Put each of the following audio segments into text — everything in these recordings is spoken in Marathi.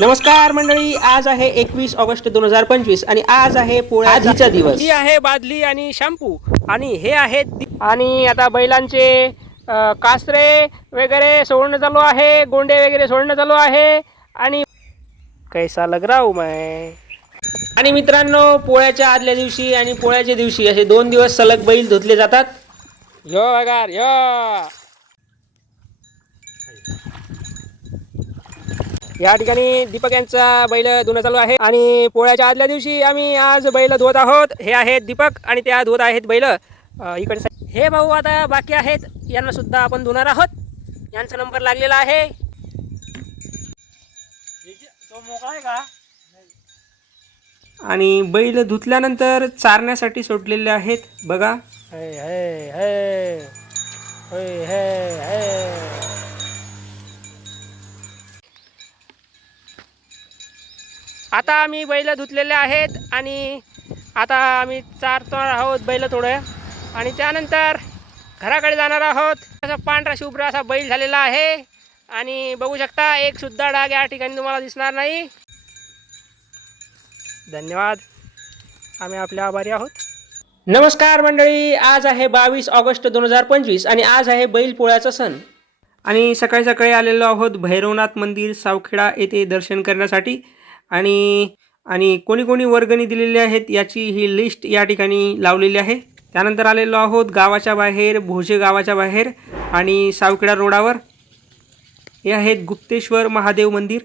नमस्कार मंडळी, आज आहे 21 ऑगस्ट 2025 आणि आज आहे पोळ्याचा दिवस. ही आहे बादली आणि शॅम्पू आणि हे आहेत आणि आता बैलांचे कासरे वगैरे सोडणं चालू आहे, गोंडे वगैरे सोडणं चालू आहे आणि कैसा लग रहा हूं मैं. आणि मित्रांनो, पोळ्याच्या आदल्या दिवशी आणि पोळ्याच्या दिवशी असे 2 दिवस सलग बैल धुतले जातात. यो बघा यो. या ठिकाणी दीपक यांचा बैल धुणं चालू आहे आणि पोळ्याच्या आदल्या दिवशी आम्ही आज बैल धुवत आहोत. हे आहेत दीपक आणि त्या धुवत आहेत बैल. इकडे हे भाऊ आता बाकी आहेत, यांना सुद्धा आपण धुणार आहोत. यांचा नंबर लागलेला आहे. आणि बैल धुतल्यानंतर चारण्यासाठी सोडलेले आहेत बघा. हे हे हे हे हे. आता आम्ही बैल धुतलेले आहेत आणि आता आम्ही चारणार आहोत बैल थोडं आणि त्यानंतर घराकडे जाणार आहोत. असा पांढरा शुभ्र असा बैल झालेला आहे आणि बघू शकता एक सुद्धा डाग या ठिकाणी तुम्हाला दिसणार नाही. धन्यवाद, आम्ही आपले आभारी आहोत. नमस्कार मंडळी, आज आहे 22 ऑगस्ट 2025 आणि आज आहे बैल पोळ्याचा सण. आणि सकाळी सकाळी आलेलो आहोत भैरवनाथ मंदिर सावखेडा येथे दर्शन करण्यासाठी. आणि कोणी कोणी वर्गणी दिलेली आहेत याची ही लिस्ट या ठिकाणी लावलेली आहे. त्यानंतर आलेलो आहोत गावाच्या बाहेर, भोजे गावाच्या बाहेर आणि सावखेडा रोडावर हे आहेत गुप्तेश्वर महादेव मंदिर.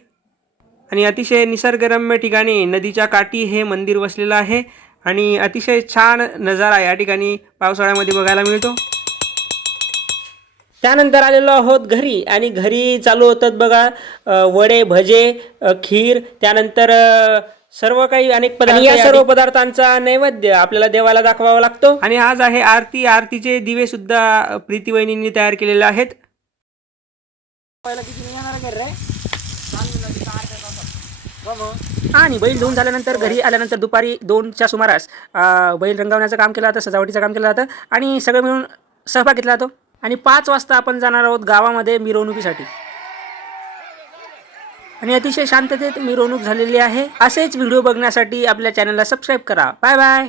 आणि अतिशय निसर्गरम्य ठिकाणी नदीच्या काठी हे मंदिर वसलेलं आहे आणि अतिशय छान नजारा या ठिकाणी पावसाळ्यामध्ये बघायला मिळतो. त्यानंतर आलेलो आहोत घरी आणि घरी चालू होतात बघा वडे, भजे, खीर, त्यानंतर सर्व काही अनेक पदार्थ. या सर्व पदार्थांचा नैवेद्य आपल्याला देवाला दाखवावा लागतो. आणि आज आहे आरती. आरतीचे दिवे सुद्धा प्रीती वहिनींनी तयार केलेले आहेत. आणि बैल धुवून झाल्यानंतर घरी आल्यानंतर दुपारी 2च्या सुमारास बैल रंगवण्याचं काम केलं जातं, सजावटीचं काम केलं जातं आणि सगळं मिळून सहभाग घेतला जातो. आणि 5 वाजता आपण जाणार आहोत गावामध्ये मिरवणुकीसाठी. आणि अतिशय शांततेत मिरवणूक झालेली आहे. असेच व्हिडिओ बघण्यासाठी आपल्या चॅनलला सबस्क्राईब करा. Bye bye.